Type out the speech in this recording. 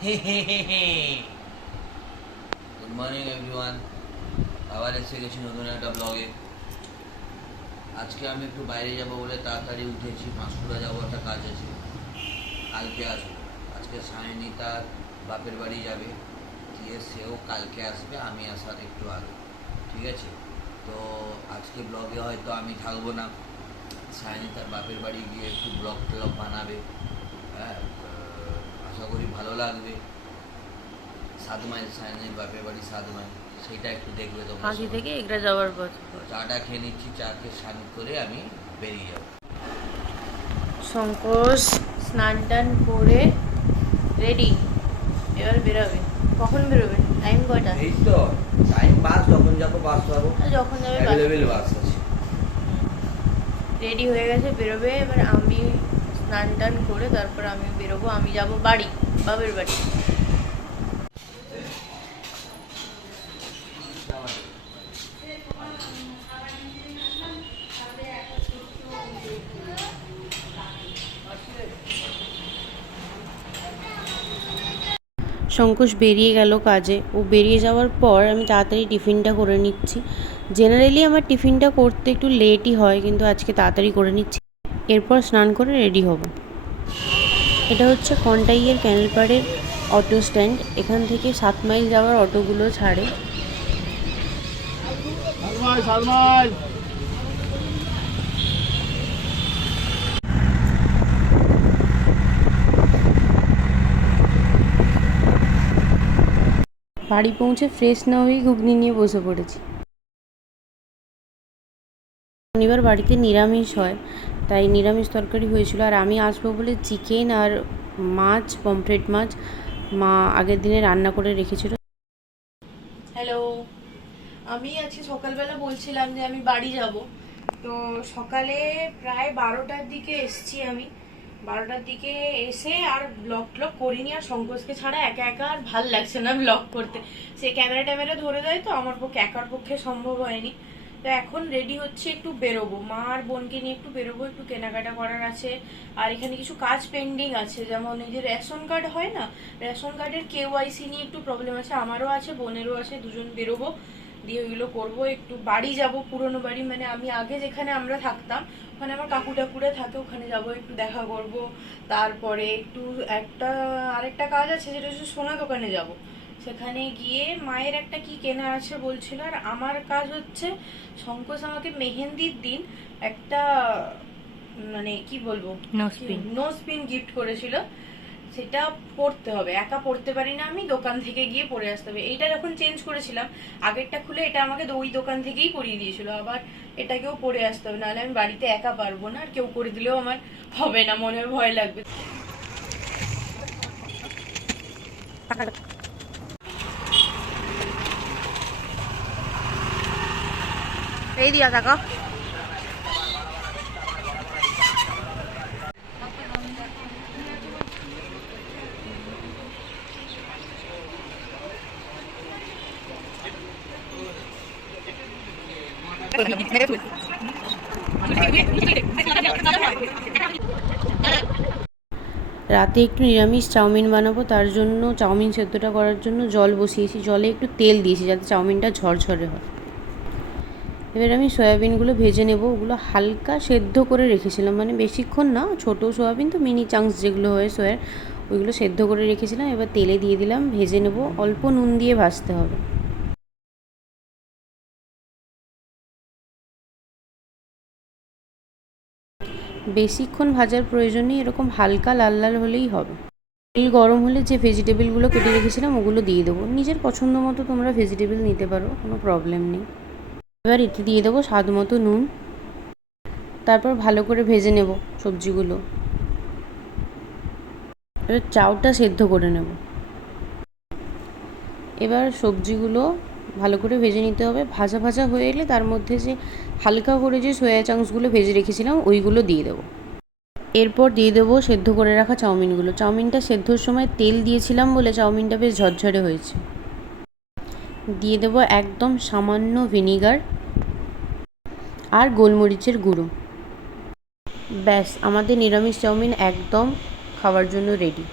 Good morning everyone, আবার এসে গেছি নতুন একটা ব্লগে। আজকে আমি একটু বাইরে যাব বলে তাড়াতাড়ি উঠেছি। পাঁশকুড়া যাবো, একটা কাজ আছে, কালকে আসবো। আজকে সায়নী তার বাপের বাড়ি যাবে, গিয়ে সেও কালকে আসবে, আমি আসার একটু আগে। ঠিক আছে, তো আজকে ব্লগে হয়তো আমি থাকবো না। সায়নী তার বাপের বাড়ি গিয়ে একটু ব্লগ ট্লগ বানাবে। হ্যাঁ, আশা করি ভালো লাগবে। 7 মাইল সায়নীর বাপের বাড়ি, 7 মাইল, সেইটা একটু দেখবে তোমরা। হাঁচি থেকে এগরা যাওয়ার পথ। চাটা খেয়ে নিচ্ছি, চা খেয়ে স্নান করে আমি বেরিয়ে যাব। শঙ্কোষ স্নান টান করে রেডি, এবার বেরোবে। কখন বেরোবে? টাইম কয়টা? এই তো টাইম, বাস যখন যাবো বাস পাবো, যখন যাবে অ্যাভেলেবেল বাস আছে। রেডি হয়ে গেছে, বেরোবে। এবার আমি স্নান টান করে তারপর আমি বেরোবো। আমি যাব বাড়ি, বাবের বাড়ি। শঙ্কুশ বেরিয়ে গেল কাজে। ও বেরিয়ে যাওয়ার পর আমি তাড়াতাড়ি টিফিনটা করে নিচ্ছি। জেনারেলি আমার টিফিনটা করতে একটু লেটই হয়, কিন্তু আজকে তাড়াতাড়ি করে নিচ্ছি। এরপর স্নান করে রেডি হব। এটা হচ্ছে কন্টাইয়ের ক্যানেলপাড়ের অটো স্ট্যান্ড। এখান থেকে 7 মাইল যাওয়ার অটোগুলো ছাড়ে। বাড়ি পৌঁছে ফ্রেশ না হয়েই ঘুগনি নিয়ে বসে পড়েছি। শনিবার বাড়িতে নিরামিষ হয়, তাই নিরামিষ তরকারি হয়েছিল। আর আমি আসবো বলে চিকেন আর মাছ, পমফ্রেট মাছ মা আগের দিনে রান্না করে রেখেছিল। হ্যালো, আমি আজকে সকালবেলা বলছিলাম যে আমি বাড়ি যাব। তো সকালে প্রায় 12টার দিকে এসছি। আমি 12টার দিকে এসে আর ব্লগ ট্লগ করিনি। আর শঙ্কোষকে ছাড়া একা একা আর ভাল লাগছে না ব্লগ করতে। সে ক্যামেরা ট্যামেরা ধরে দেয়, তো আমার পক্ষে একার পক্ষে সম্ভব হয়নি। তো এখন রেডি হচ্ছে, একটু বেরোবো। মা আর বোনকে নিয়ে একটু বেরোবো, একটু কেনাকাটা করার আছে। আর এখানে কিছু কাজ পেন্ডিং আছে, যেমন এই যে রেশন কার্ড হয় না, রেশন কার্ডের কেওয়াইসি নিয়ে একটু প্রবলেম আছে। আমারও আছে, বোনেরও আছে, দুজন বেরোবো, দিয়ে ওইগুলো করবো। একটু বাড়ি যাব, পুরনো বাড়ি, মানে আমি আগে যেখানে আমরা থাকতাম ওখানে আমার কাকু টাকুরা থাকে, ওখানে যাব, একটু দেখা করব। তারপরে একটু আরেকটা কাজ আছে, যেটা হচ্ছে সোনা দোকানে যাব। সেখানে গিয়ে মায়ের একটা কি কেনা আছে বলছিল। আর আমার কাজ হচ্ছে, শঙ্কোষ আমাকে মেহেন্দির দিন একটা, মানে কি বলবো, নো স্পিন গিফট করেছিল। সেটা পড়তে হবে, একা পড়তে পারি না আমি, দোকান থেকে গিয়ে পরে আসতে হবে। এইটা যখন চেঞ্জ করেছিলাম, আগেরটা খুলে এটা আমাকে ওই দোকান থেকেই পরিয়ে দিয়েছিল। আবার এটাকেও পরে আসতে হবে, নাহলে আমি বাড়িতে একা পারবো না। আর কেউ করে দিলেও আমার হবে না, মনে ভয় লাগবে। এই দিয়া থাকা রাতে একটু নিরামিষ চাউমিন বানাবো, তার জন্য চাউমিন সেদ্ধটা করার জন্য জল বসিয়েছি। জলে একটু তেল দিয়েছি যাতে চাউমিনটা ঝরঝরে হয়। এবার আমি সয়াবিনগুলো ভেজে নেব। ওগুলো হালকা সেদ্ধ করে রেখেছিলাম, মানে বেশিক্ষণ না, ছোটো সয়াবিন তো, মিনি চাংস যেগুলো হয় সয়ার, ওইগুলো সেদ্ধ করে রেখেছিলাম। এবার তেলে দিয়ে দিলাম, ভেজে নেব। অল্প নুন দিয়ে ভাজতে হবে। বেশিক্ষণ ভাজার প্রয়োজন নেই, এরকম হালকা লাল লাল হলেই হবে। তেল গরম হলে যে ভেজিটেবলগুলো কেটে রেখেছিলাম ওগুলো দিয়ে দেবো। নিজের পছন্দ মতো তোমরা ভেজিটেবল নিতে পারো, কোনো প্রবলেম নেই। এবার এতে দিয়ে দেবো স্বাদ মতো নুন। তারপর ভালো করে ভেজে নেব সবজিগুলো। এবার চাউটা সেদ্ধ করে নেব। এবার সবজিগুলো ভালো করে ভেজে নিতে হবে। ভাজা ভাজা হয়ে এলে তার মধ্যে যে হালকা করে যে সয়া চাংসগুলো ভেজে রেখেছিলাম ওইগুলো দিয়ে দেবো। এরপর দিয়ে দেবো সেদ্ধ করে রাখা চাউমিনগুলো। চাউমিনটা সেদ্ধর সময় তেল দিয়েছিলাম বলে চাউমিনটা বেশ ঝরঝরে হয়েছে। দিয়ে দেবো একদম সামান্য ভিনিগার আর গোলমরিচের গুঁড়ো। ব্যাস, আমাদের নিরামিষ চাউমিন একদম খাওয়ার জন্য রেডি।